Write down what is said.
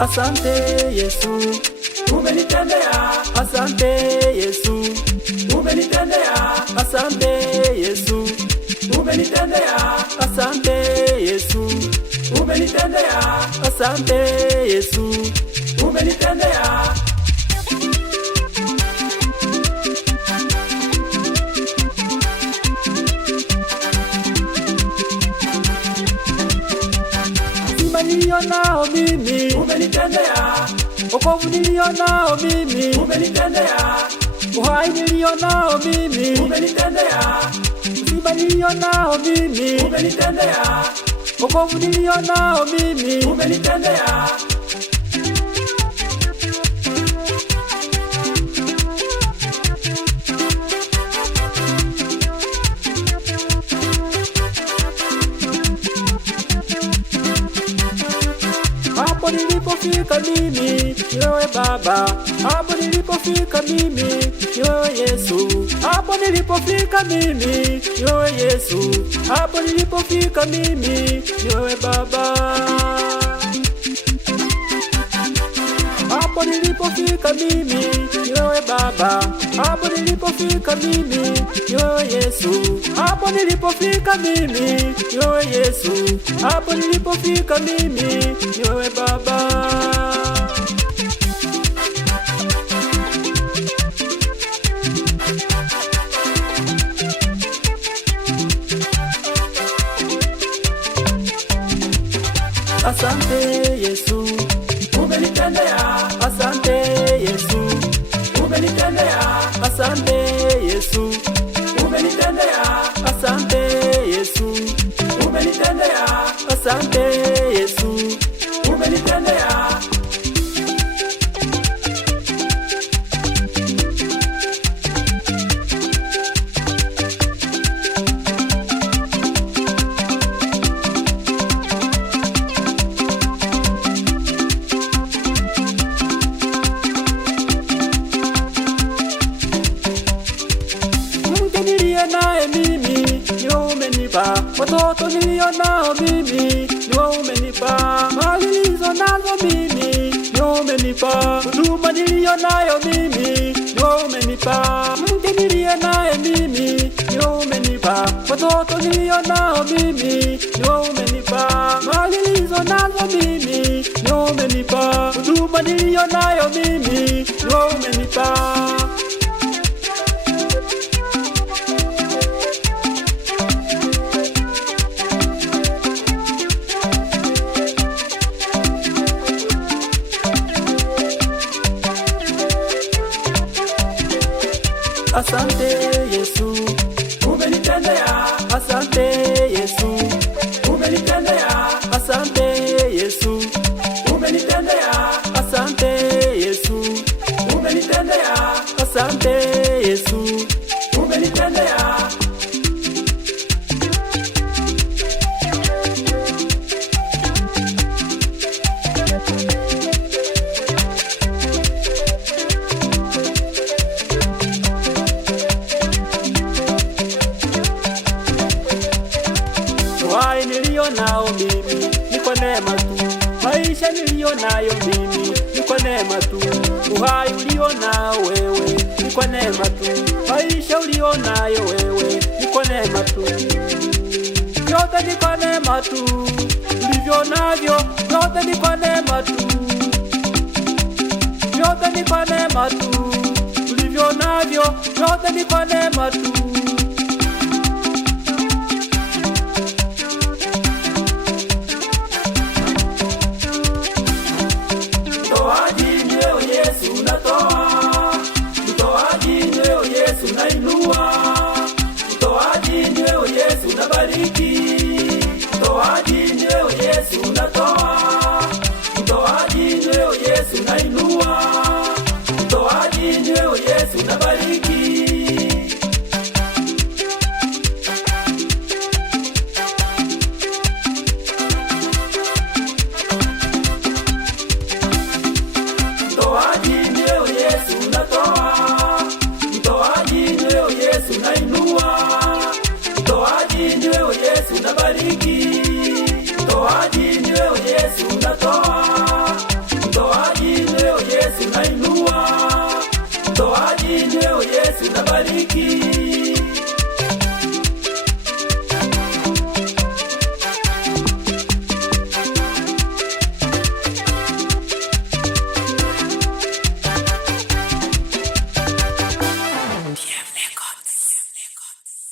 Asante Yesu, umenitendea. Asante Yesu, umenitendea. Asante Yesu, umenitendea. Asante Yesu, umenitendea. Asante Yesu, umenitendea. Nilionao mimi, umenitendea. Wokovu nilionao mimi, umenitendea. Uhai nilionao mimi, umenitendea. Uzima nilionao mimi, umenitendea. Wokovu nilionao mimi, umenitendea. Hapo nilipofika mimi, ni wewe Baba. Hapo nilipofika mimi, ni wewe Yesu. Hapo nilipofika mimi, ni wewe Yesu. Hapo nilipofika mimi, ni wewe Baba. Hapo nilipofika mimi, ni wewe Baba. Hapo nilipofika mimi, ni wewe Yesu. Hapo nilipofika mimi, ni wewe Yesu. Hapo nilipofika mimi, ni wewe Baba. Asante Yesu, umenitendea. Asante Yesu, umenitendea. Asante Yesu, umenitendea. Asante Yesu, umenitendea. Asante Yesu, umenitendea. Naye mimi, ni wewe umenipa. Watoto nilionao mimi, ni wewe umenipa. Mali nilizo nazo mimi, ni wewe umenipa. Huduma nilionayo mimi, ni wewe umenipa. Mke niliye naye mimi, ni wewe umenipa. Watoto nilionao mimi, ni wewe umenipa. Mali nilizo nazo mimi, ni wewe umenipa. Huduma nilionayo mimi, ni wewe umenipa. Asante Yesu, umenitendea. Asante Yesu, umenitendea. Asante Yesu, umenitendea. Asante Yesu, umenitendea. Asante Yesu, umenitendea. Uhai nilionao mimi, ni kwa neema tu. Maisha nilionayo mimi, ni kwa neema tu. Uhai ulionao wewe, ni kwa neema tu. Maisha ulionayo wewe, ni kwa neema tu. Vyote ni kwa neema tu. Ulivyo navyo, vyote ni kwa neema tu. Vyote ni kwa neema tu. Ulivyo navyo, vyote ni kwa neema tu. Mtoaji ni wewe Yesu, unatoa. Mtoaji ni wewe Yesu, unainua. Mtoaji ni wewe Yesu, unabariki. Mtoaji ni wewe Yesu, unatoa. Mtoaji ni wewe Yesu, unainua. Mtoaji ni wewe Yesu, unabariki. Mtoaji ni wewe Yesu, unatoa.